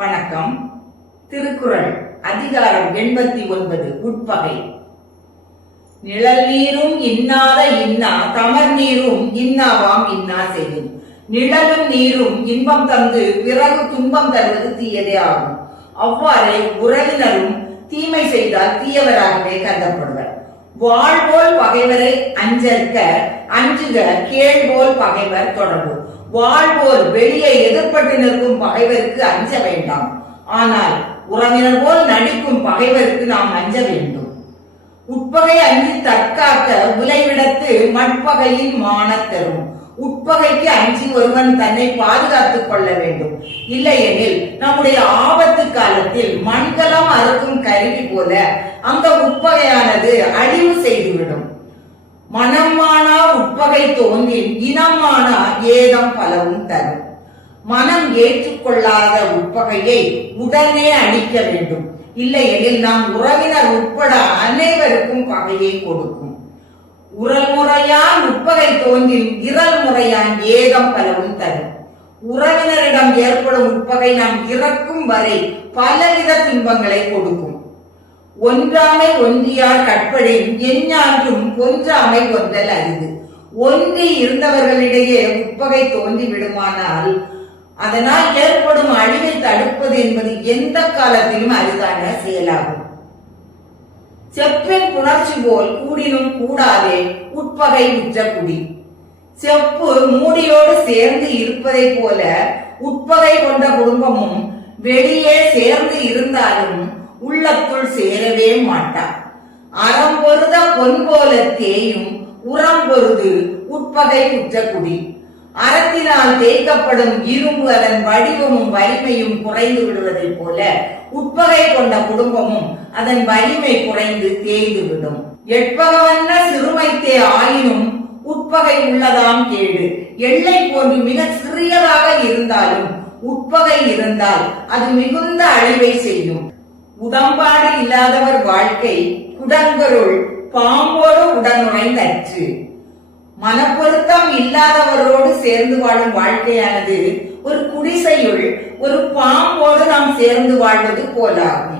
வணக்கம். திருக்குறள் அதிகாரம் 89 உட்பகை. நிழல் நீரும் இன்னாத இன்னா தமர் நீரும் இன்னாவாம் இன்னா செய்யும். நிழலும் நீரும் இன்பம் தந்து பிறகு துன்பம் தருவது தீயதே ஆகும். அவ்வாறே உறவினரும் தீமை செய்தால் தீயவராகவே கருதப்படுவர். வாழ்போல் பகைவரை அஞ்சற்க அஞ்சுக கேள்போல் பகைவர் தொடர்பு. வாழ்போல் வெளியே எதிர்பட்டு நிற்கும் பகைவருக்கு அஞ்ச வேண்டாம். ஆனால் உறவினர் போல் நடிக்கும் பகைவருக்கு நாம் அஞ்ச வேண்டும். உட்பகை அஞ்சி தற்காக்க உலைவிடத்து மட்பகையின் மானத் தரும். உட்பகைக்கு அஞ்சி ஒருவன் தன்னை பாதுகாத்துக் கொள்ள வேண்டும். இல்லையெனில் நம்முடைய ஆபத்து காலத்தில் மண்கலம் அறுக்கும் கருவி போல அந்த உட்பகையானது அழிவு செய்துவிடும். மனமானா உட்பகை தோன்றின் இனமானா ஏதம் பலவும் தரும். மனம் ஏற்றுக்கொள்ளாத உட்பகையை உடனே அழிக்க வேண்டும். இல்லையெனில் நாம் உறவினர் உட்பட அனைவருக்கும் பகையை கொடுக்கும். உரல் முறையான் உட்பகை தோன்றின் இரல் முறையான் ஏதம் பலவும் தரும். உறவினரிடம் ஏற்படும் உட்பகை நாம் இறக்கும் வரை பலவித துன்பங்களை கொடுக்கும். ஒன்றாமை ஒன்றியார் கற்படின் எஞ்ஞான்றும் ஒன்றாமை ஒன்றல் அரிது. ஒன்றி இருந்தவர்களிடையே உட்பகை தோன்றி விடுமானால் அதனால் ஏற்படும் அழிவை தடுப்பது என்பது எந்த காலத்திலும் அரிதான செயலாகும். செப்பின் புணர்ச்சி போல் கூடினும் கூடாதே உட்பகை உற்ற குடி. செப்பு மூடியோடு சேர்ந்து இருப்பதை போல உட்பகை கொண்ட குடும்பமும் வெளியே சேர்ந்து இருந்தாலும் உள்ளத்துள் சேரவே மாட்டார். அறம் பொருத பொன் போல தேயும் உரம் பொருது உட்பகை உற்ற குடி. அறத்தினால் தேய்க்கப்படும் இரும்பு அதன் வடிவமும் வலிமையும் குறைந்து விடுவதை போல உட்பகை கொண்ட குடும்பமும் அதன் வலிமை குறைந்து தேய்ந்து விடும். எட்பகவன்ன சிறுமைத்தே ஆயினும் உட்பகை உள்ளதாம் கேடு. எல்லை போன்று மிக சிறியதாக இருந்தாலும் உட்பகை இருந்தால் அது மிகுந்த அழிவை செய்யும். உடம்பாடு இல்லாதவர் வாழ்க்கை குடங்கருள் பாம்போடு உடனுழைந்தற்று. மனப்பொருத்தம் இல்லாதவரோடு சேர்ந்து வாழும் வாழ்க்கையானது ஒரு குடிசையுள் ஒரு பாம்போடு நாம் சேர்ந்து வாழ்வது போலாகும்.